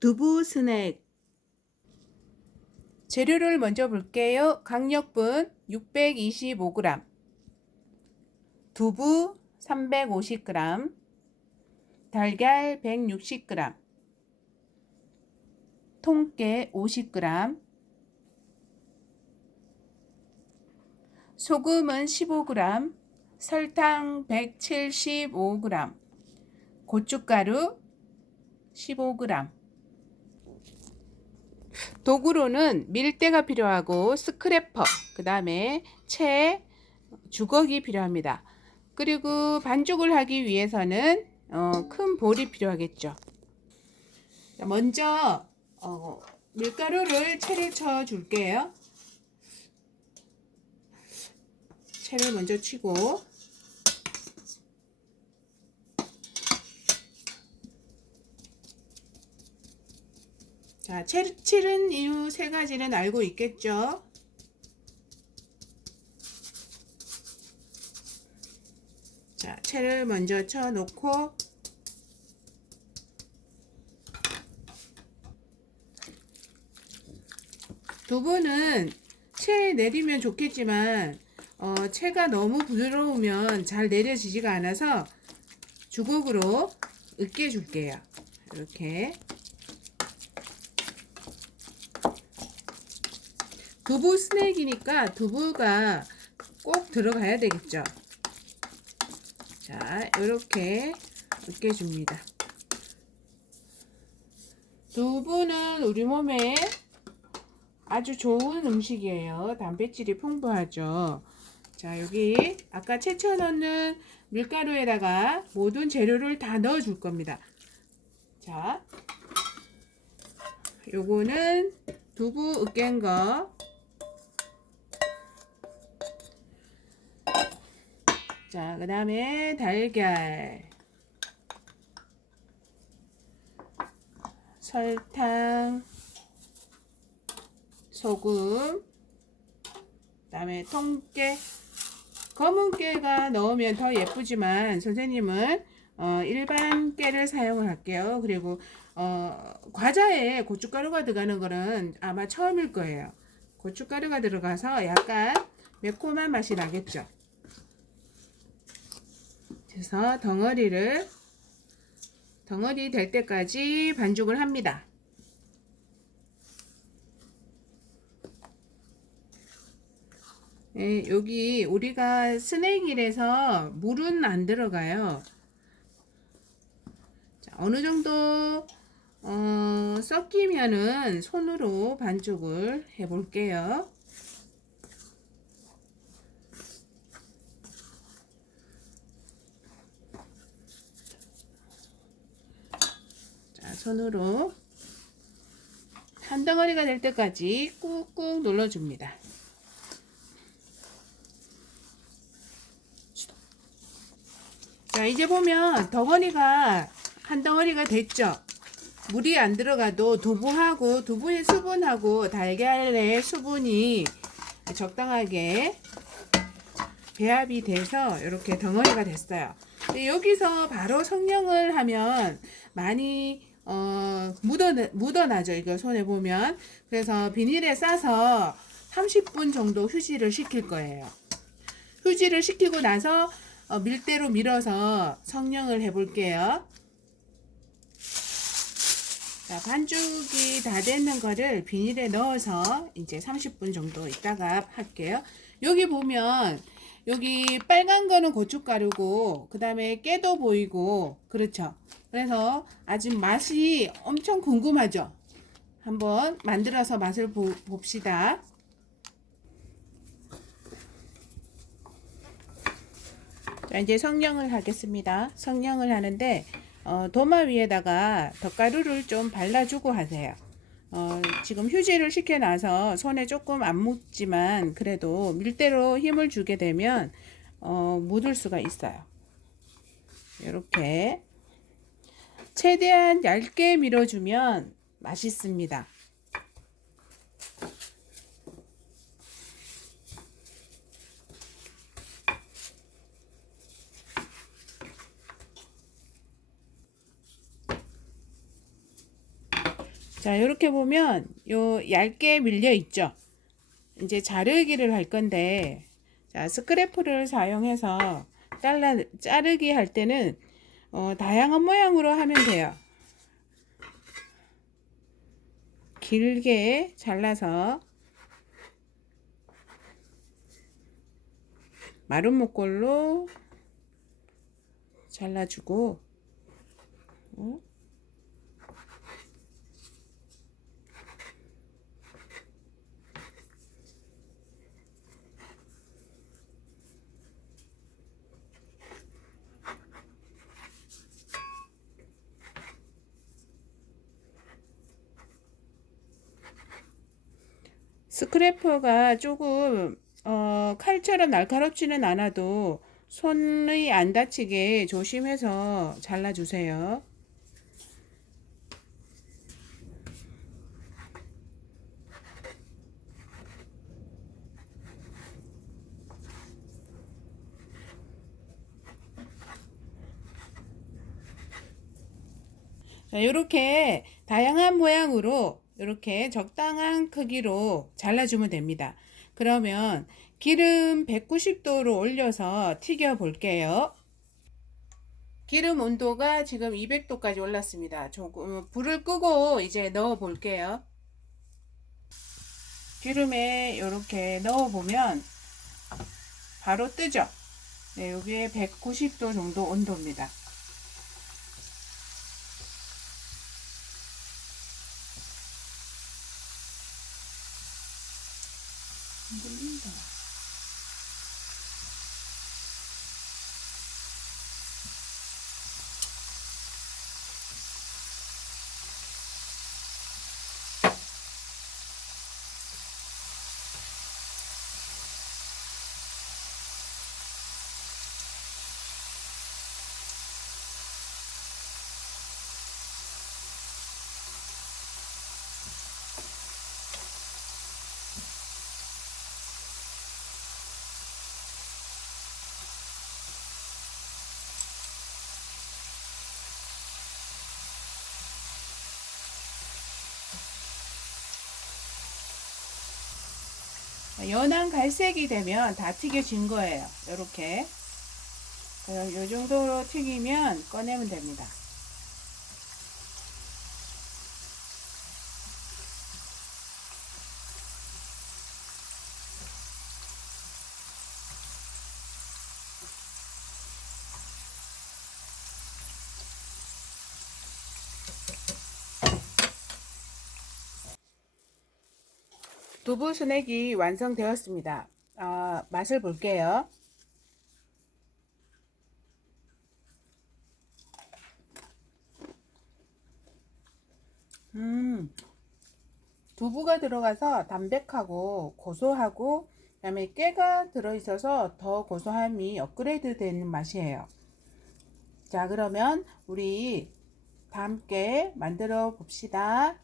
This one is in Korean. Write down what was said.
두부 스낵. 재료를 먼저 볼게요. 강력분 625g, 두부 350g, 달걀 160g, 통깨 50g, 소금은 15g, 설탕 175g, 고춧가루 15g. 도구로는 밀대가 필요하고 스크래퍼, 그 다음에 채, 주걱이 필요합니다. 그리고 반죽을 하기 위해서는 어, 큰 볼이 필요하겠죠. 자, 먼저 어, 밀가루를 채를 쳐 줄게요. 채를 먼저 치고 자, 채, 칠은 이유 세 가지는 알고 있겠죠? 자, 채를 먼저 쳐 놓고 두부는 채 내리면 좋겠지만 어, 채가 너무 부드러우면 잘 내려지지가 않아서 주걱으로 으깨 줄게요. 이렇게 두부 스낵이니까 두부가 꼭 들어가야 되겠죠. 자, 이렇게 으깨줍니다. 두부는 우리 몸에 아주 좋은 음식이에요. 단백질이 풍부하죠. 자, 여기 아까 채쳐 넣는 밀가루에다가 모든 재료를 다 넣어 줄 겁니다. 자, 요거는 두부 으깬 거. 자, 그 다음에 달걀. 설탕. 소금. 그 다음에 통깨. 검은 깨가 넣으면 더 예쁘지만 선생님은 어, 일반 깨를 사용을 할게요. 그리고 어, 과자에 고춧가루가 들어가는 거는 아마 처음일 거예요. 고춧가루가 들어가서 약간 매콤한 맛이 나겠죠. 그래서 덩어리를 덩어리 될 때까지 반죽을 합니다. 예, 여기 우리가 스낵이라서 물은 안 들어가요. 자, 어느 정도 어, 섞이면은 손으로 반죽을 해 볼게요. 자, 손으로 한 덩어리가 될 때까지 꾹꾹 눌러줍니다. 자, 이제 보면 덩어리가 한 덩어리가 됐죠? 물이 안 들어가도 두부하고 두부의 수분하고 달걀의 수분이 적당하게 배합이 돼서 이렇게 덩어리가 됐어요. 여기서 바로 성령을 하면 많이 어, 묻어, 묻어나죠. 이거 손에 보면. 그래서 비닐에 싸서 30분 정도 휴지를 시킬 거예요. 휴지를 시키고 나서 어, 밀대로 밀어서 성령을 해볼게요. 자, 반죽이 다 됐는 거를 비닐에 넣어서 이제 30분 정도 있다가 할게요. 여기 보면 여기 빨간 거는 고춧가루고 그 다음에 깨도 보이고 그렇죠. 그래서 아직 맛이 엄청 궁금하죠. 한번 만들어서 맛을 보, 봅시다. 자, 이제 성령을 하겠습니다. 성령을 하는데 어, 도마 위에다가 덧가루를 좀 발라주고 하세요. 어, 지금 휴지를 시켜놔서 손에 조금 안 묻지만 그래도 밀대로 힘을 주게 되면 어, 묻을 수가 있어요. 이렇게 최대한 얇게 밀어주면 맛있습니다. 자, 이렇게 보면 요 얇게 밀려 있죠. 이제 자르기를 할 건데 자, 스크래프를 사용해서 잘라 자르기 할 때는 어, 다양한 모양으로 하면 돼요. 길게 잘라서 마른 목골로 잘라주고 어? 스크래퍼가 조금 어, 칼처럼 날카롭지는 않아도 손이 안 다치게 조심해서 잘라주세요. 자, 이렇게 다양한 모양으로 이렇게 적당한 크기로 잘라주면 됩니다. 그러면 기름 190도로 올려서 튀겨 볼게요. 기름 온도가 지금 200도까지 올랐습니다. 조금 불을 끄고 이제 넣어 볼게요. 기름에 이렇게 넣어 보면 바로 뜨죠. 네, 여기에 190도 정도 온도입니다. 연한 갈색이 되면 다 튀겨진 거예요. 이렇게. 이 정도로 튀기면 꺼내면 됩니다. 두부 스낵이 완성되었습니다. 아, 맛을 볼게요. 음, 두부가 들어가서 담백하고 고소하고 그다음에 깨가 들어있어서 더 고소함이 업그레이드 되는 맛이에요. 자, 그러면 우리 다 함께 만들어 봅시다.